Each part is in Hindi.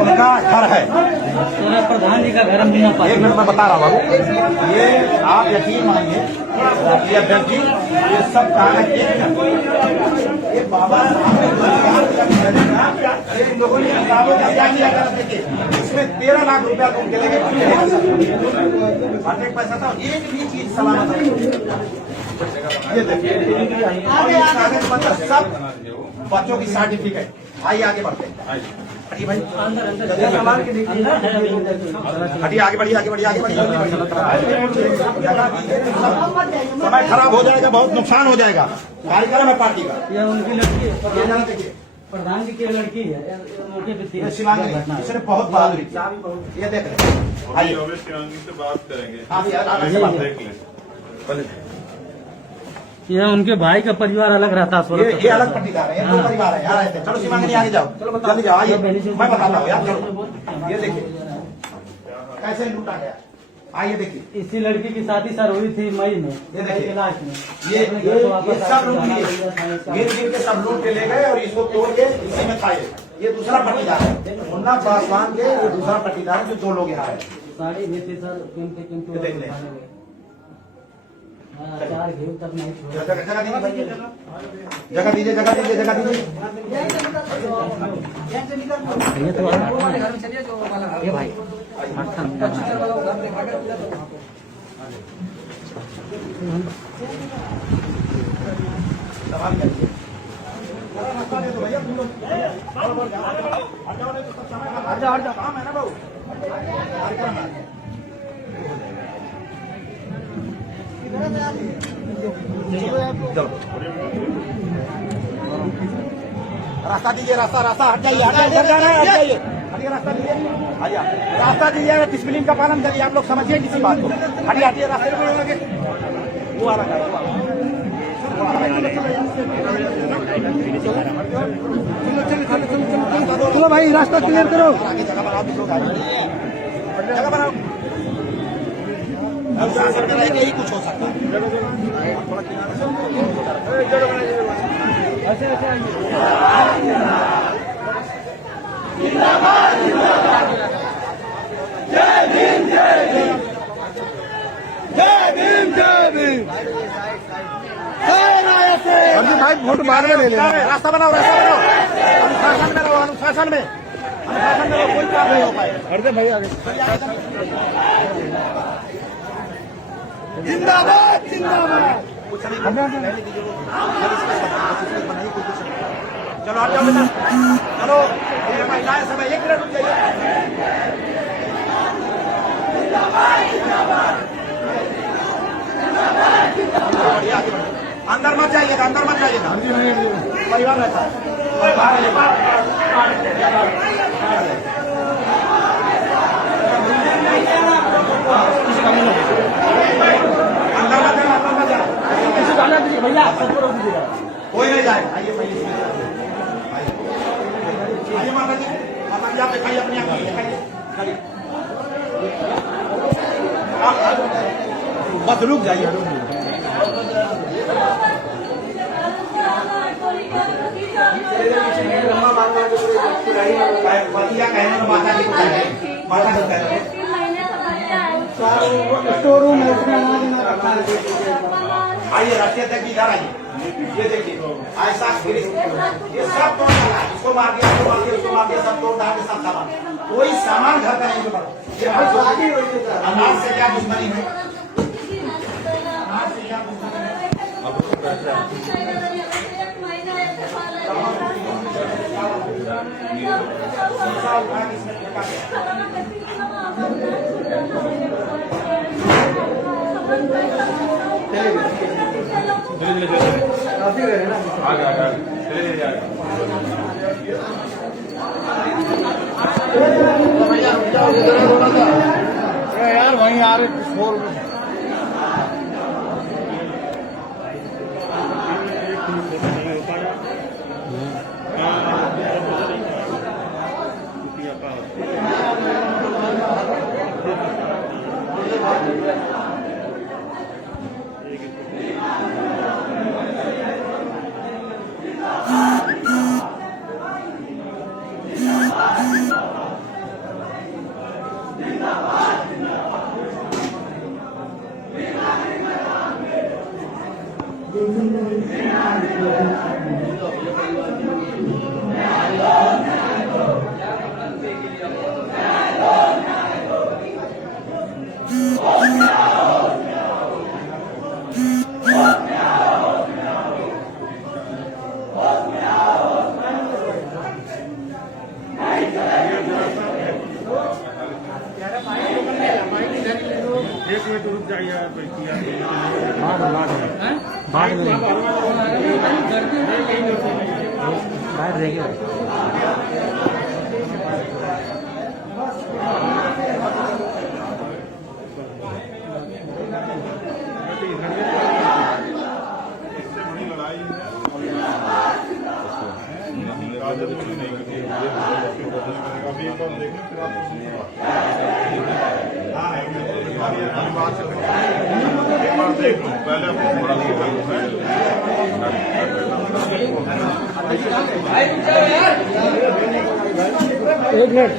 उनका घर है, प्रधान जी का घर। एक मिनट में बता रहा हूँ बाबू, ये आप यकीन मानिए ये अध्यक्ष जी, ये सब कागज ये बाबा साहब इन लोगों ने इसमें 13 लाख रुपया तो उनके लगे, एक पैसा था, एक भी चीज सलामत है। ये देखिए कागज पत्र सब बच्चों की सर्टिफिकेट। आइए आगे बढ़ते हैं, हटिए भाई, हटिए आगे बढ़िए, आगे बढ़िए, आगे बढ़िए। समय खराब हो जाएगा, बहुत नुकसान हो जाएगा कार्यक्रम है पार्टी का। यह उनकी लड़की है, प्रधान जी की लड़की है, शिवांगी, इसने बहुत बहादुरी की। ये देख रहे आइए शिवांगी से बात करेंगे। यह उनके भाई का परिवार अलग रहता है, ये अलग पट्टीदार है, दो परिवार है, यहाँ रहते हैं। चलो शिवांगी आगे जाओ, जल्दी जाओ, आइए मैं बताता हूँ यार। चलो ये देखिए कैसे लूटा गया, आइए देखिए। इसी लड़की की शादी सर हुई थी मई में, ये देखिए लास्ट में। ये सब लूट लिए, गिर गिर के सब लूट के ले गए और इसको तोड़ के इसी में खाए। ये दूसरा पट्टीदार है, मुन्ना पासवान के ये दूसरा पट्टीदार है, जो 2 लोग यहाँ है। साड़ी भी थी सर, देख लें। चार घेव तक नहीं छोड़ा। जगह दीजिए, जगह दीजिए, जगह दीजिए, जगह दीजिए। ये तो ये भाई सवाल करिए। काम है ना बाबू, रास्ता दीजिए, रास्ता हट जाइए, हट जाइए, हटिए, रास्ता दीजिए, आइए रास्ता दीजिए, डिसिप्लिन का पालन करिए। आप लोग समझिए किसी बात को, हटिए हटिए, रास्ते में वो आ रहा है। चलो भाई रास्ता क्लियर करो, आगे जगह बनाओ, जगह बनाओ। यही कुछ हो सकता है। भाई वोट बाद में ले लेना। रास्ता बनाओ, रास्ता बनाओ, अनुशासन में रहो, अनुशासन में कोई काम नहीं हो पाए। हटते भाई आगे। जिंदाबाद जिंदाबाद। चलो आप जाओ बेटा, चलो महिलाएं सब 1 मिनट रुक जाइए। अंदर मत जाइएगा, अंदर मत जाइएगा, परिवार रहता है। भैया कोई नहीं जाए, आइए आइए माता जी, आप दिखाइए अपनी आंखें, बस रुक जाइए। स्टोर रूम है, आइए राष्ट्रीय अध्यक्ष जी इधर आइए। ये देखिए ऐसा ये सब तोड़ डाला, इसको मार दिया, उसको मार दिया, उसको मार दिया, सब तोड़ डाल के सब सामान, कोई सामान घर का नहीं बना। अनाज से क्या दुश्मनी है, अनाज से क्या दुश्मनी है। यार वहीं आ रहे एक मिनट रुक जाइए आप बाहर रह गया। इससे बड़ी लड़ाई है राजद मुझे नहीं करती अभी एक बार देखें फिर आपको एक बार देख लूँ पहले आपको थोड़ा एक मिनट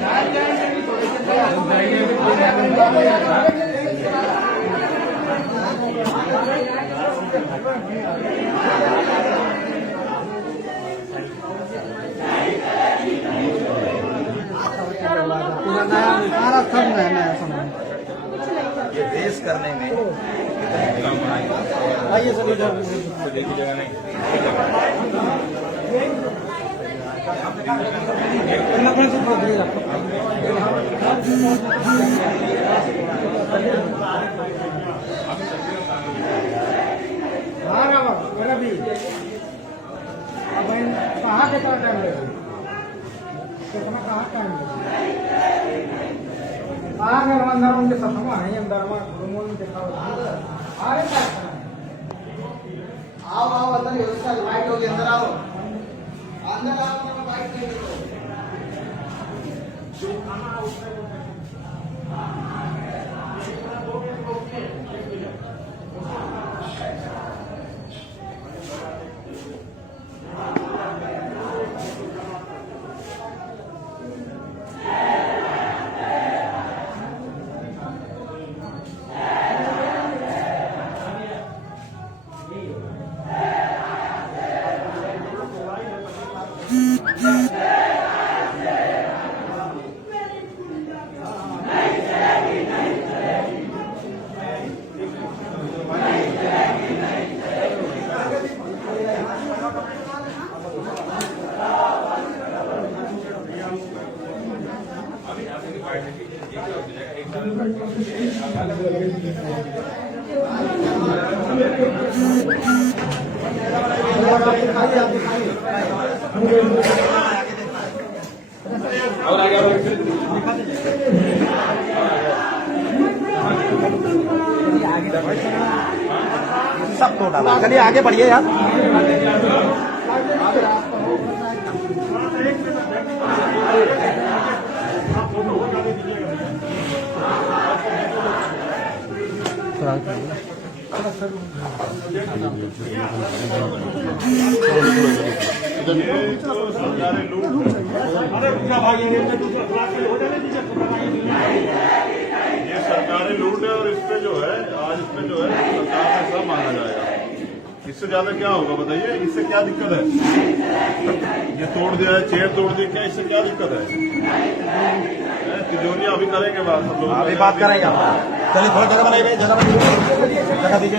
ये रेस करने में आइए सर जगह नहीं कहाँ के टाइम अंदर उनके सफा है अंदर आओ आओ अंदर व्यवस्था लाइट होगी अंदर आओ अंदर आओ लाइट नहीं सब तोड़ डाला। चलिए आगे बढ़िए यार। सरकारी लूट ये सरकारी लूट है और इस पे जो है आज इस पे जो है सरकार ने सब मांगा जाएगा। इससे ज्यादा क्या होगा बताइए? इससे क्या दिक्कत है? ये तोड़ दिया है, चेयर तोड़ दी, क्या इससे क्या दिक्कत है? तिजोरी अभी करेंगे बात हम लोग, अभी बात करेंगे आप। चलिए थोड़ा जगह बनाइए, जगह दीजिए।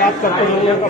बात करते हैं का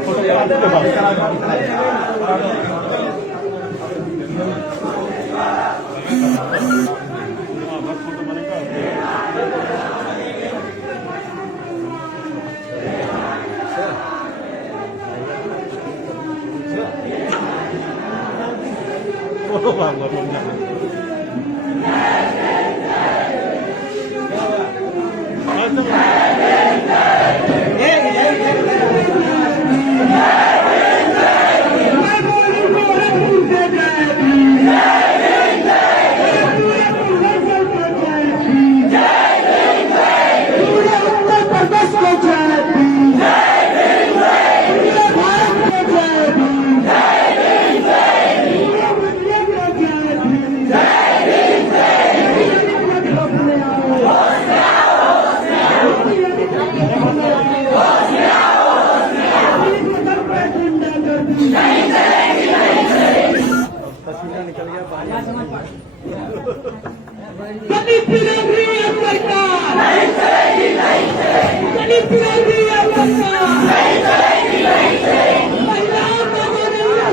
कभी फिरेगी ये सरकार नहीं चलेगी, नहीं चलेगी। कभी फिरेगी ये सरकार नहीं चलेगी, नहीं चलेगी। महिलाओं को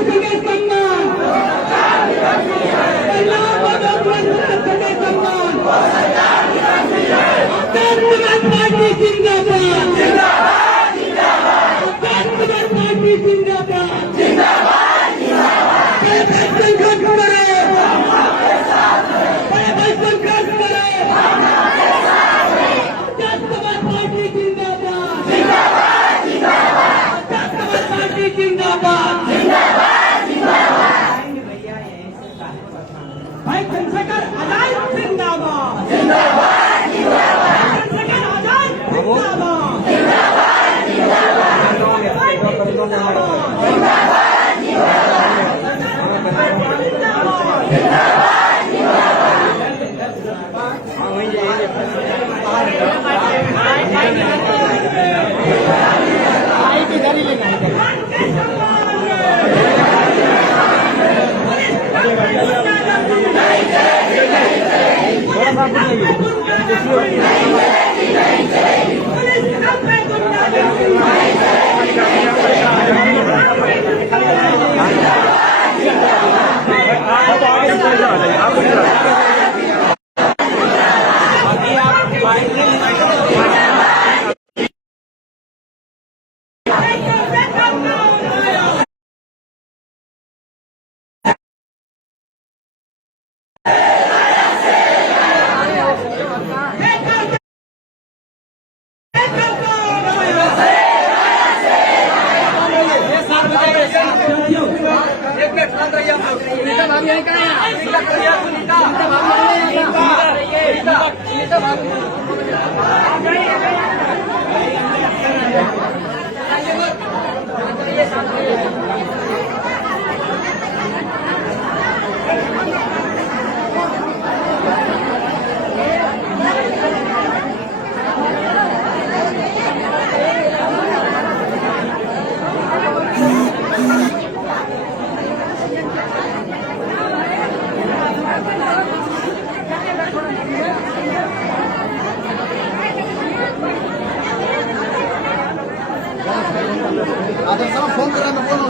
सगे सम्मान, महिलाओं को सगे सम्मान। कांग्रेस पार्टी जिंदाबाद, जिंदाबाद, जिंदाबाद। कांग्रेस पार्टी जिंदाबाद, जिंदाबाद, जिंदाबाद। संघर्ष करो, संघर्ष करो। कांग्रेस पार्टी जिंदाबाद, जिंदाबाद, जिंदाबाद। कांग्रेस पार्टी जिंदाबाद, जिंदाबाद, जिंदाबाद। भाई चंद्रशेखर आजाद जिंदाबाद, जिंदाबाद, जिंदाबाद। चंद्रशेखर आजाद जिंदाबाद, जिंदाबाद, जिंदाबाद। जिंदाबाद, फोन करा मैं बोलो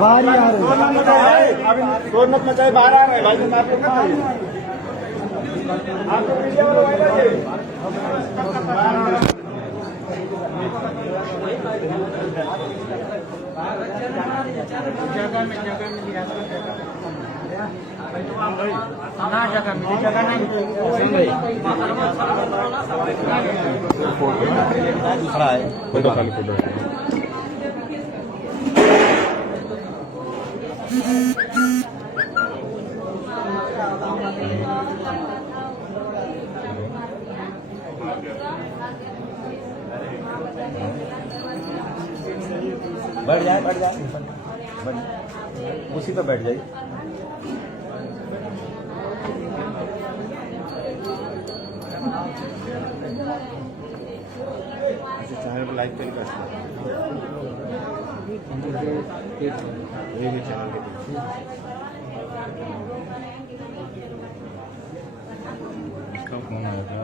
बाहर ही आ रहे अभी शोरमत मचाए बाहर आ रहे भाई आप लोग आपको वीडियो खड़ा है बैठ जाए उसी पे बैठ जाइए चैनल पर लाइक करिए चैनल इसका फोन आएगा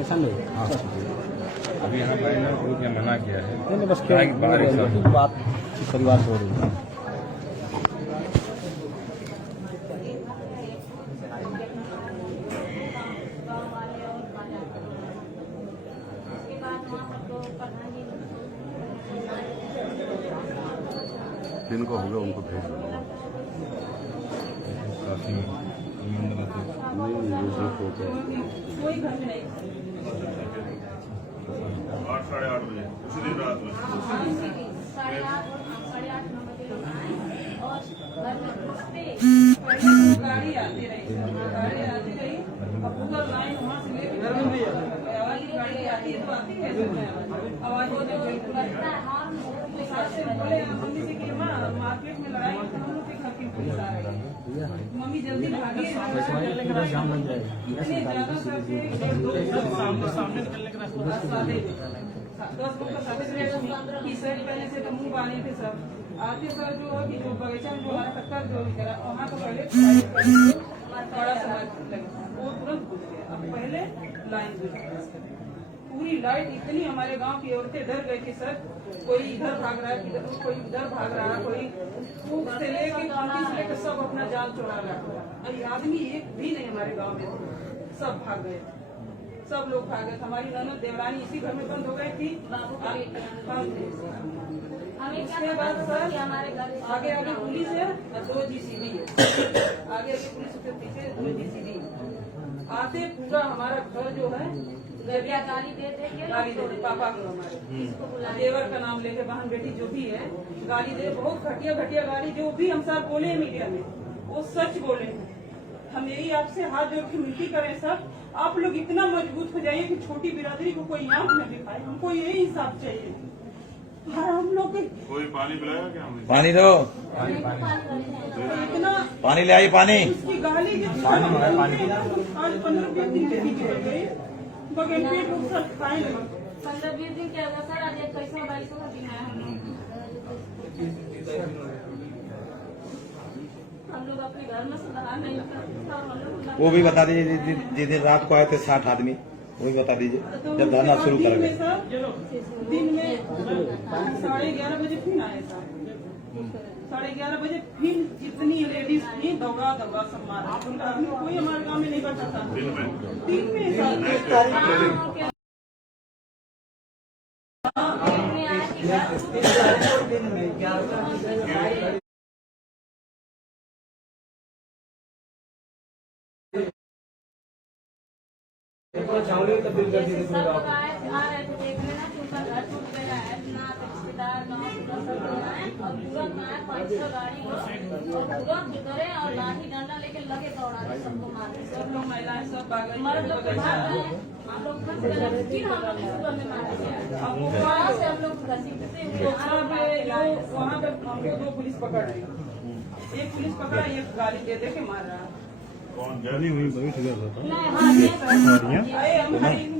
ऐसा नहीं अभी यहाँ पर ना ग्रुप ने मना किया है। नहीं बस क्या बाहर एक साथ बात परिवार से हो रही है। जिनको होगा उनको भेज दो। काफी ईमानदार थे। कोई घर में नहीं 8 साढ़े 8 बजे उसी दिन रात में। 8:30 बजे लोग आए और घर में घुसते गाड़ी आती रही अब ऊपर लाइन वहाँ से लेके आवाज की गाड़ी आती है तो आती है आवाज होते बोले मम्मी से कि माँ मार्केट में लड़ाई हम लोग के घर की पुलिस आ रही है। मम्मी जल्दी भागी इतने ज्यादा करके 10 लोग का साथ पहले से तो मुंह बांधे थे सब आते सर जो है कि जो बगीचा में जो हमारा टक्कर जो निकला वहाँ को पहले बड़ा समय लगा वो तुरंत घुस गया। अब पहले लाइन पूरी लाइट इतनी हमारे गांव की औरतें डर गई थी सर कोई इधर भाग रहा है कोई उधर भाग रहा है कोई से लेके खांसी से लेकर सब अपना जान चुरा रहा है। आदमी एक भी नहीं हमारे गांव में सब भाग गए सब लोग भाग गए। हमारी ननद देवरानी इसी घर में बंद हो गई थी। उसके बाद सर आगे आगे पुलिस है और 2 GCB है आगे आगे पुलिस के पीछे 2 GCB आते पूरा हमारा घर जो है गाली दे पापा को हमारे देवर का नाम लेके बहन बेटी जो भी है गाली दे बहुत घटिया घटिया गाली जो भी हम सर बोले मीडिया में वो सच बोले हैं। हम यही आपसे हाथ जोड़ के विनती करें सर आप लोग इतना मजबूत हो जाइए कि छोटी बिरादरी को कोई आंख न दिखाए। हमको यही इंसाफ चाहिए। हम लोग कोई पानी पिलाएगा क्या हमें? पानी दो, इतना पानी ले आई पानी। उसकी गाली जो आज 15-20 दिन के पीछे हो गई बगैर पेट सब खाए लगे 15-20 दिन क्या होगा सर आज 21-22 का दिन है हम लोग अपने घर में सुधार नहीं करते। वो भी बता दीजिए जिस दिन रात को आए थे 60 आदमी वो भी बता दीजिए जब धरना शुरू कर गए। दिन में 11:30 बजे फिर आए सर 11:30 बजे फिर जितनी लेडीज थी दौड़ा दौड़ा सब मारा कोई हमारे गाँव में नहीं बचा था दिन में और लाठी डंडा लेके लगे दौड़ा सबको मारे सब लोग महिलाएं सब भाग गई मर्द लोग तो भाग गए हम लोग फंस गए फिर हम लोग स्कूल में मारे गए वहाँ से हम लोग घसीटते हुए वहाँ पे हमको 2 पुलिस पकड़ रही एक पुलिस पकड़ा एक गाली दे के मार रहा है। कौन जर्नी हुई बड़ी ठिका था?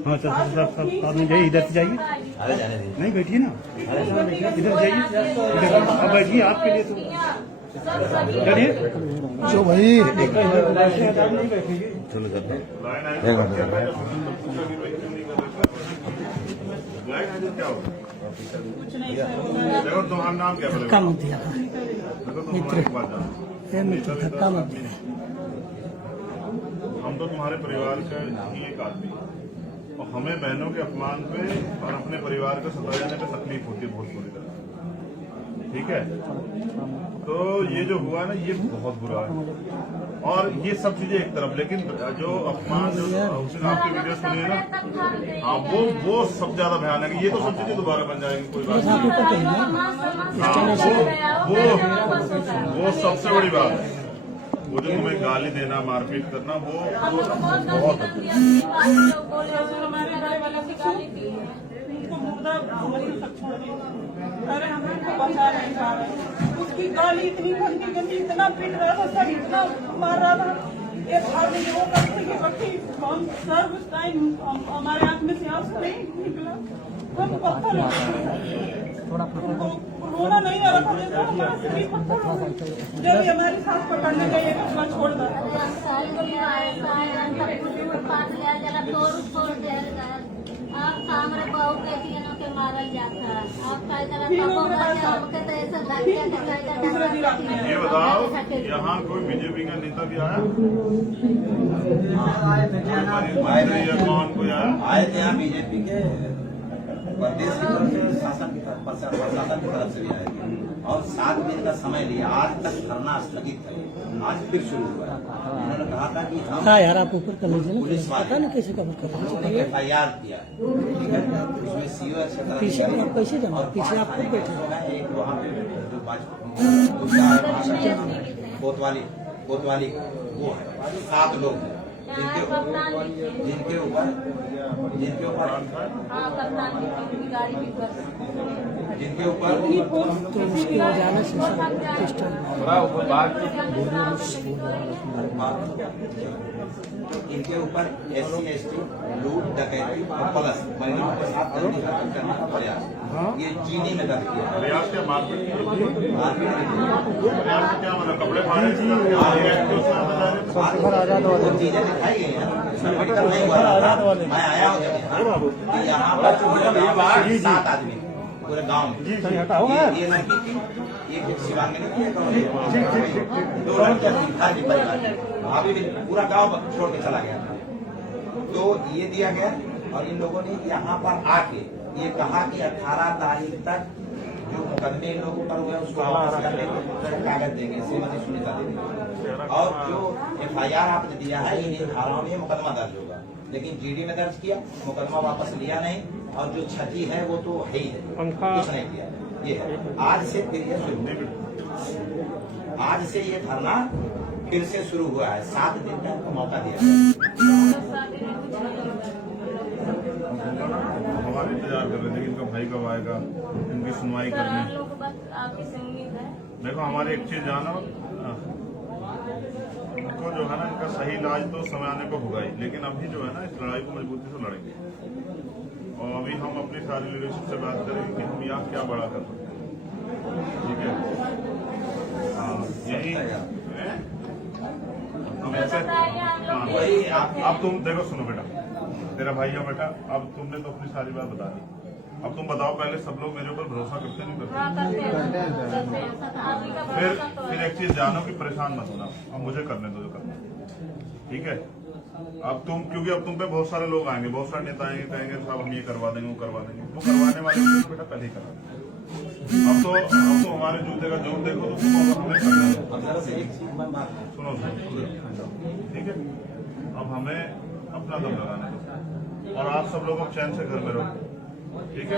हाँ सब आदमी जाइए इधर से जाइए नहीं बैठिए ना इधर जाइए अब बैठिए आपके लिए तो चलिए जो भाई चलो जाते हैं। क्या होगा? कुछ नहीं सर देखो तुम्हारा नाम क्या बोलेगा? धक्का मत दिया धक्का मत दिया हम तो तुम्हारे परिवार का ही एक आदमी और हमें बहनों के अपमान पे और अपने परिवार को सता जाने पे तकलीफ होती है बहुत बुरी तरह। ठीक है तो ये जो हुआ ना ये बहुत बुरा है और ये सब चीजें एक तरफ लेकिन जो अपमान जो उसने आपकी वीडियो सुनी है ना हाँ वो सब ज्यादा भयानक है। ये तो सब चीजें दोबारा बन जाएंगी कोई बात नहीं। वो सबसे बड़ी बात है वो जो तुम्हें गाली देना मारपीट करना वो बहुत हमारे बड़े वाला से गाली दी उनको मुर्दा तक छोड़ दी अरे हम उनको बचा नहीं पा रहे उसकी गाली इतनी गंदी गंदी इतना पीट रहा था सब इतना मार रहा था एक आदमी वो करते कि बच्ची हम सर उस टाइम हमारे आंख में से आंसू नहीं निकला हम पत्थर रोना नहीं आ रहा था हमारा शरीर पत्थर हो गया जब हमारी सांस पकड़ने गई एक अपना छोड़ दिया आप हमारे बहू बेटियों के मारल जाता है और कई तरह तबो बाटे हमके तो ऐसा धक्के ये बताओ यहाँ कोई बीजेपी का नेता भी आया? या कौन कोई आया? आए थे यहाँ बीजेपी के प्रदेश की तरफ से, शासन की तरफ, प्रशासन की तरफ से भी आए थे और 7 दिन का समय लिया। आज तक धरना स्थगित है, आज फिर शुरू हुआ है। उन्होंने कहा था कि हम यार आप ऊपर कर लीजिए पुलिस पता नहीं कैसे कब कर FIR किया, ठीक है, उसमें CO पीछे आप कैसे जमा पीछे आप खुद बैठे एक वहाँ पे जो कोतवाली वो है 7 लोग हैं जिनके ऊपर हाँ कप्तान की गाड़ी भी कर जिनके ऊपर तो उसकी वजह से इनके ऊपर SC ST लूट डकैती और प्लस महिलाओं के साथ गंदी हरकत करने का प्रयास, ये चीनी में दर्ज किया। प्रयास क्या मारपीट की? प्रयास क्या मतलब कपड़े फाड़े? वो चीजें दिखाई गई है, मेडिकल नहीं हुआ था। मैं आया हूँ जब यहाँ पर 7 आदमी पूरे गांव में। ये लड़की थी, एक शिवांगिनी थी, 2 लड़कियां थी, हर भी परिवार में। अभी भी पूरा गांव छोड़ के चला गया था। तो ये दिया गया और इन लोगों ने यहाँ पर आके ये कहा कि 18 तारीख तक जो मुकदमे इन लोगों पर हुए उसको वापस कर लेंगे, कागज देंगे, श्रीमती सुनीता देवी। और जो FIR आपने दिया है इन धाराओं में मुकदमा दर्ज होगा, लेकिन GD में दर्ज किया, मुकदमा वापस लिया नहीं और जो क्षति है वो तो है ही है, कुछ नहीं किया। ये है आज से फिर ये शुरू, आज से ये धरना फिर से शुरू हुआ है। 7 दिन तक को मौका दिया। हमारे इंतजार कर रहे थे कि इनका भाई कब आएगा, इनकी सुनवाई करनी। आपकी से उम्मीद है। देखो हमारी एक चीज जानो, इनको जो है ना इनका सही इलाज तो समय आने को होगा ही, लेकिन अभी जो है ना इस लड़ाई को मजबूती से लड़ेंगे और अभी हम अपनी सारी लीडरशिप से बात करेंगे कि हम यहाँ क्या बड़ा कर सकते हैं, ठीक है? यही हम ऐसे वही अब तुम देखो, सुनो बेटा, तेरा भाई है बेटा, अब तुमने तो अपनी सारी बात बता दी। अब तुम बताओ, पहले सब लोग मेरे ऊपर भरोसा करते नहीं करते? फिर एक चीज जानो कि परेशान मत होना, अब मुझे करने दो जो करना, ठीक है? अब तुम, क्योंकि अब तुम पे बहुत सारे लोग आएंगे, बहुत सारे नेता आएंगे, कहेंगे साहब हम ये करवा देंगे, वो करवा देंगे। वो करवाने वाले बेटा पहले ही करा। अब तो हमारे जूते का जोर देखो तो हमें करना है। सुनो, ठीक है? अब हमें अपना दम लगाना है और आप सब लोग अब चैन से घर में रहो, ठीक है?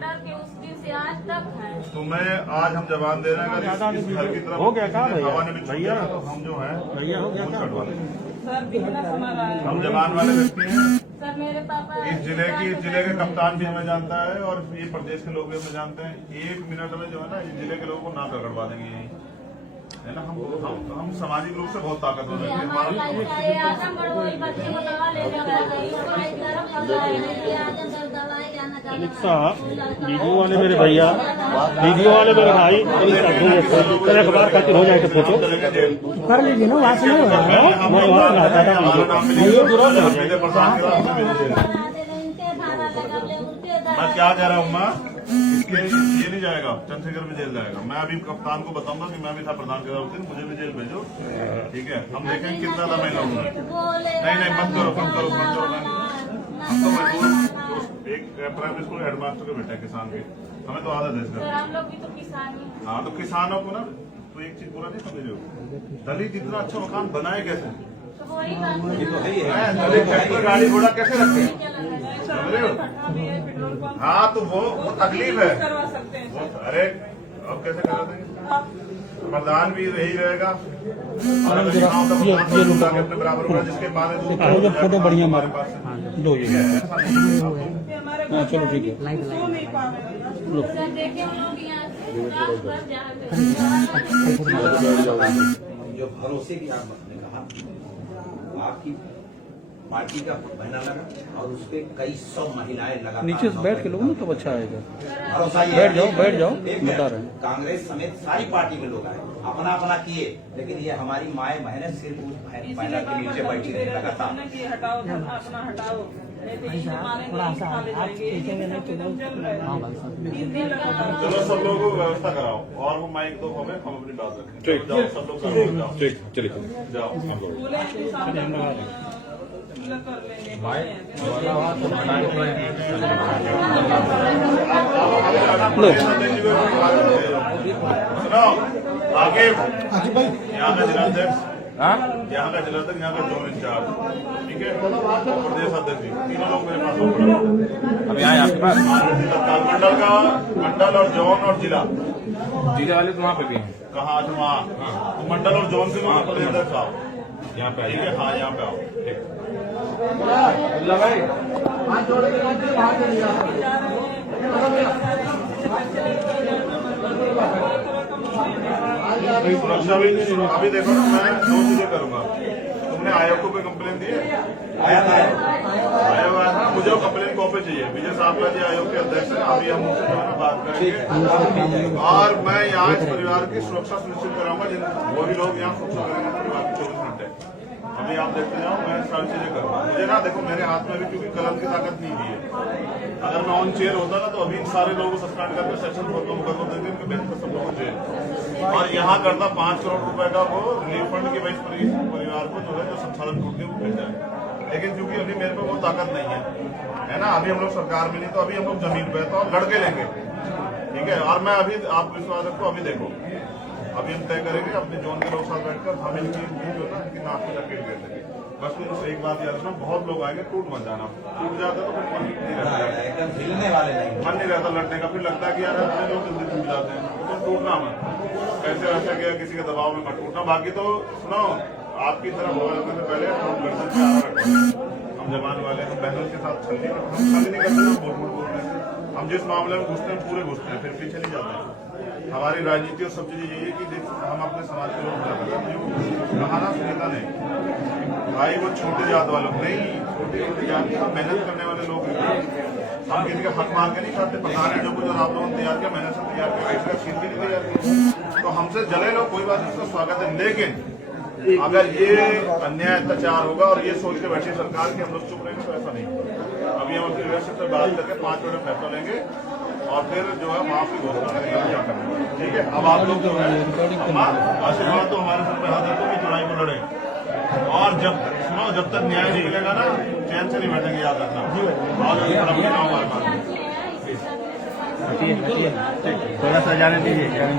डर के उस दिन से आज तक है। तुम्हें आज हम जवान दे रहे हैं, अगर इस घर की तरफ हो गया क्या हवा ने भी भैया तो हम जो है कटवा लेंगे। सर बिना समारा है। हम जवान वाले व्यक्ति हैं। सर मेरे पापा इस जिले के कप्तान भी हमें जानता है और ये प्रदेश के लोग भी हमें जानते हैं। 1 मिनट में जो है ना इस जिले के लोगों को ना करवा देंगे, यही है ना? हम सामाजिक रूप से बहुत ताकतवर हैं। वीडियो वाले मेरे भैया, वीडियो वाले मेरे भाई, अखबार खातिर हो जाए तो फोटो कर लीजिए ना, वहाँ से नहीं मैं क्या कह रहा हूँ माँ, इसके ये नहीं जाएगा, चंद्रशेखर में जेल जाएगा। मैं अभी कप्तान को बताऊंगा कि मैं भी था प्रधान के उस दिन, मुझे भी जेल भेजो, ठीक है? हम देखेंगे कितना था मैं लूंगा। नहीं मत करो, कम करो। हम तो मजबूर, एक प्राइमरी स्कूल हेडमास्टर के बेटे किसान के, हमें तो आदत है इसका। हम लोग भी तो किसान ही। हाँ तो किसानों को ना तो एक चीज पूरा नहीं समझ रहे हो, दलित इतना अच्छा मकान बनाए कैसे? तो वही बात ये तो है ही है। दलित ट्रैक्टर गाड़ी घोड़ा कैसे रखे? समझ रहे हो? पेट्रोल पंप हाँ तो वो तकलीफ है। करवा सकते हैं। अरे अब कैसे करा देंगे? प्रधान भी यही रहेगा और अगर चुनाव का प्रधान के अपने बराबर होगा, जिसके बाद फोटो बढ़िया मारो दो ये। चलो ठीक है। सो नहीं पा रहे सर देखे हम लोग यहाँ जो भरोसे की आपने कहा, आपकी पार्टी का बैनर लगा और उस पर कई 100 महिलाएं लगा। नीचे से बैठ के लोग ना तब अच्छा आएगा। भरोसा ये बैठ जाओ एक बता रहे हैं। कांग्रेस समेत सारी पार्टी के लोग आए, अपना अपना किए, लेकिन ये हमारी माए बहनें सिर्फ उस बैनर के नीचे बैठी रही लगातार। हटाओ अपना हटाओ, थोड़ा सा आप देखेंगे नहीं तो 3 दिन लगा। चलो सब लोगों को व्यवस्था कराओ और वो माइक दो हमें, हम अपनी बात रखें। जाओ सब लोग करो, जाओ ठीक चलिए जाओ। बोले तो सामने कर सुनो आगे यहाँ का जिलाध्यक्ष, यहाँ का जिलाध्यक्ष, यहाँ का जोन इंचार्ज, ठीक है, प्रदेश अध्यक्ष जी, तीनों लोग मेरे पास होंगे। अब यहाँ आपके पास मंडल का, मंडल और जोन और जिला वाले तो वहाँ पे भी हैं। कहाँ? अच्छा वहाँ तो मंडल और जोन से लोग प्रदेश अध्यक्ष आओ यहाँ पे ठीक है। हाँ यहाँ पे आओ ठीक। सुरक्षा भी अभी देखो ना, मैं 2 चीजें करूंगा। तुमने आयोग को कोई कंप्लेन दी है? आयोग आया था, मुझे वो कंप्लेन कॉपी चाहिए। विजय सावला जी आयोग के अध्यक्ष हैं, अभी हम उनसे जो है ना बात करेंगे और मैं यहाँ इस परिवार की सुरक्षा सुनिश्चित कराऊंगा। वो भी लोग यहाँ सुरक्षा करेंगे परिवार की 24 घंटे। अभी आप देखते जाओ, मैं सारी चीजें करूँगा। मुझे ना देखो मेरे हाथ में भी क्योंकि कलम की ताकत नहीं दी है। अगर मैं ऑन चेयर होता ना तो अभी सारे लोगों को सस्पेंड करके सेक्शन 4 को मुकदमा देंगे, उनके बेंच पर सब लोगों को जेल। और यहाँ करता 5 करोड़ रुपए का वो रिलीफ फंड के वही परिवार को जो है जो संसाधन टूट के वो मिल जाए। लेकिन क्योंकि अभी मेरे पे वो ताकत नहीं है ना, अभी हम लोग सरकार में नहीं तो अभी हम लोग जमीन पे तो लड़के लेंगे ठीक है। और मैं अभी आप विश्वास रखो, अभी देखो अभी हम तय करेंगे अपने जोन के लोग साथ बैठकर हम इनकी जो है इनकी नाक में लकीर दे देंगे। बस तुम एक बात याद रखना, बहुत लोग आएंगे, टूट मत जाना। टूट जाता तो फिर मन नहीं रहता, एकदम हिलने वाले नहीं। मन नहीं रहता लड़ने का। फिर लगता है कि यार अपने लोग जल्दी टूट जाते हैं, तो टूटना मत। कैसे वैसे गया किसी के दबाव में मत टूटना। बाकी तो सुनो, आपकी तरफ होने से पहले हम गर्दन पे आना रखते, हम जवान वाले, हम बहनों के साथ छलनी नहीं करते, हम बोल बोलते हैं। हम जिस मामले में घुसते हैं पूरे घुसते हैं, फिर पीछे नहीं जाते हैं। हमारी राजनीति और सब चीजें यही है कि हम अपने समाज के लोग कहाना सुनेता नहीं भाई, वो छोटे जात वालों नहीं, छोटी छोटी जात की मेहनत करने वाले लोग हम किसी का हक मांग के नहीं खाते। प्रधान है जो कुछ आप लोगों ने तैयार किया, मेहनत से तैयार किया, इसका छीन के नहीं तैयार किया, तो हमसे जले लो कोई बात नहीं, उसका स्वागत है। लेकिन अगर ये अन्याय अत्याचार होगा और ये सोच के बैठी सरकार की हम लोग चुप रहेंगे तो ऐसा नहीं होगा। अभी हम अपनी लीडरशिप से बात करके 5 मिनट फैसला लेंगे और फिर जो है माफी घोषणा करेंगे क्या करना, ठीक है। अब आप लोग जो है आशीर्वाद तो हमारे सर पे हाथ रखो कि चुनाई को लड़े, और जब तक न्याय नहीं मिलेगा ना चैन से नहीं बैठेंगे, याद रखना। हमारे पास थोड़ा सा जाने दीजिए। यहाँ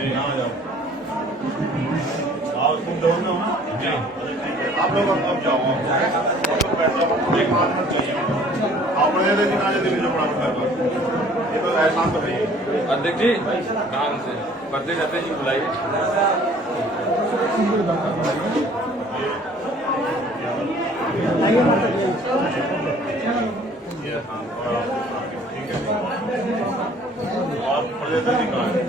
जी हाँ जाओ, और तुम जोड़ में हो ना जी, आप लोग अब जाओ, एक हाथ चाहिए अपने दिल्ली जो बड़ा ये तो एहसान तो है। अध्यक्ष जी काम से प्रदेश अध्यक्ष जी बुलाइए। ठीक है, और प्रदेश अध्यक्ष कहाँ है?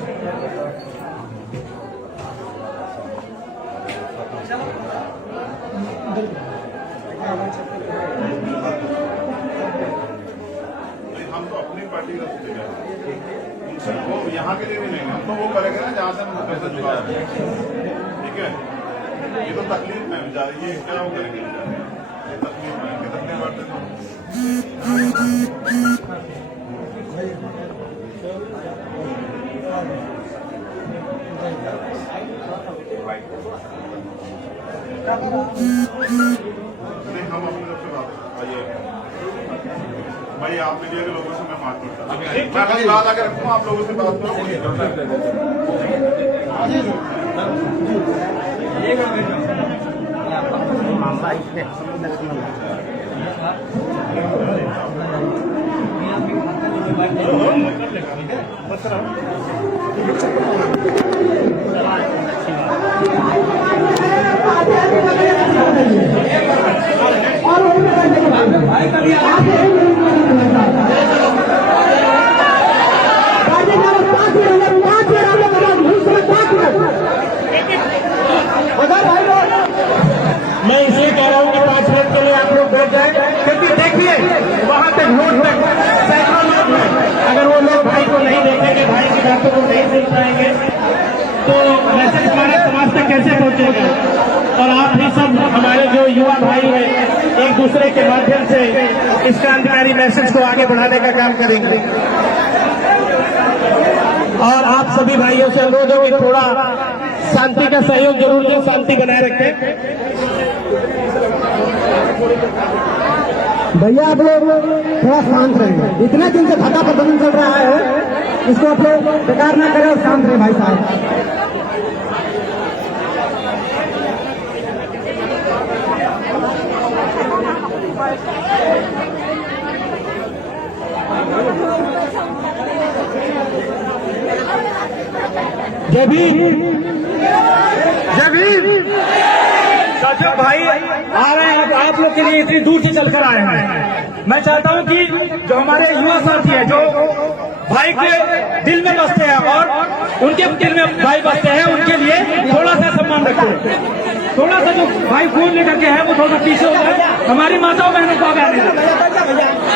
हम तो अपनी पार्टी का उनसे वो यहाँ के लिए भी नहीं, हम तो वो करेंगे ना जहाँ से हम पैसे जुटा रहे हैं, ठीक है। ये तो तकलीफ में बेचारे, ये क्या वो करेंगे बेचारे, ये तकलीफ में कितने बांटते तो नहीं, हम अपनी तरफ से बात आइए भाई, आप मीडिया के लोगों से मैं बात करता हूँ, मैं अपनी बात आकर रखूँ, आप लोगों से बात मैं इसलिए कह रहा हूँ कि 5 मिनट के लिए आप लोग बैठ जाए, क्योंकि देखिए वहाँ तक रोड तक सैकड़ों लोग हैं। अगर वो लोग भाई को नहीं देखेंगे, भाई की बातों को नहीं सुन पाएंगे तो मैसेज हमारे समाज तक कैसे पहुँचेगा। और आप भी सब हमारे हमारे जो युवा भाई हैं एक दूसरे के माध्यम से इस क्रांतिकारी मैसेज को आगे बढ़ाने का काम करेंगे। और आप सभी भाइयों से अनुरोध है कि थोड़ा शांति का सहयोग जरूर दें, शांति बनाए रखें। भैया आप लोग थोड़ा शांत रहेंगे, इतने दिन से धक्का प्रदर्शन चल रहा है, इसको आप लोग बेकार ना करें और शांत रहे भाई साहब। जय भीम, जय भीम। साथियों भाई आ रहे हैं, आप लोग के लिए इतनी दूर से चलकर आए हैं। मैं चाहता हूं कि जो हमारे युवा साथी हैं जो भाई के दिल में बसते हैं और उनके दिल में भाई बसते हैं, उनके लिए थोड़ा सा सम्मान रखें। थोड़ा सा जो भाई फोन लेकर के है वो थोड़ा पीछे हो जाए, हमारी माताओं बहनों को आगे आने दें।